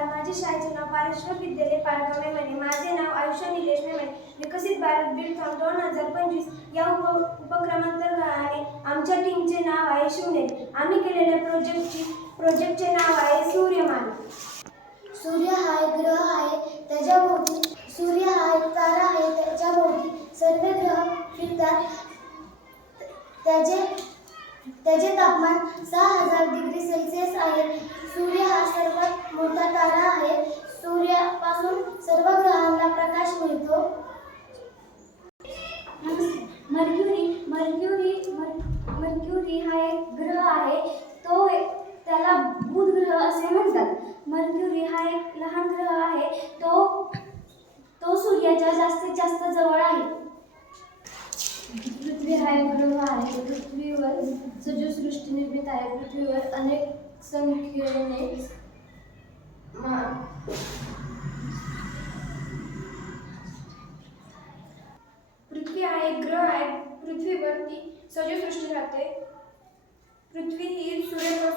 नमस्कार, माझे शाळेचे नाव पारेश्वर विद्यालय पारगाव मेमणे. माझे नाव आयुष्य निलेश मेमणे. विकसित भारत बिल्डथॉन 2025 या उपक्रमांतर्गत आमच्या टीमचे नाव आहे शिवनेरी. आम्ही केलेल्या प्रोजेक्टचे नाव आहे सूर्यमान. सूर्य हा एक ग्रह आहे, त्याच्याभोवती सूर्य हा एक तारा आहे, त्याच्याभोवती सर्व ग्रह फिरतात. त्याचे तापमान 6000 डिग्री सेल्सिअस आहे. सूर्य हा सर्वात मोठा तारा आहे. सूर्यापासून सर्व ग्रहांना प्रकाश मिळतो. मर्क्युरी हा एक ग्रह आहे. त्याला बुध ग्रह असे म्हणतात. मर्क्युरी हा एक लहान ग्रह आहे. तो सूर्याच्या जास्तीत जास्त जवळ आहे. पृथ्वी हा एक ग्रह आहे. पृथ्वीवर सजीवसृष्टी निर्मित आहे. पृथ्वीवर अनेक संख्येने पृथ्वी हा एक ग्रह आहे. पृथ्वीवरती सजीवसृष्टी राहते. पृथ्वी ही सूर्य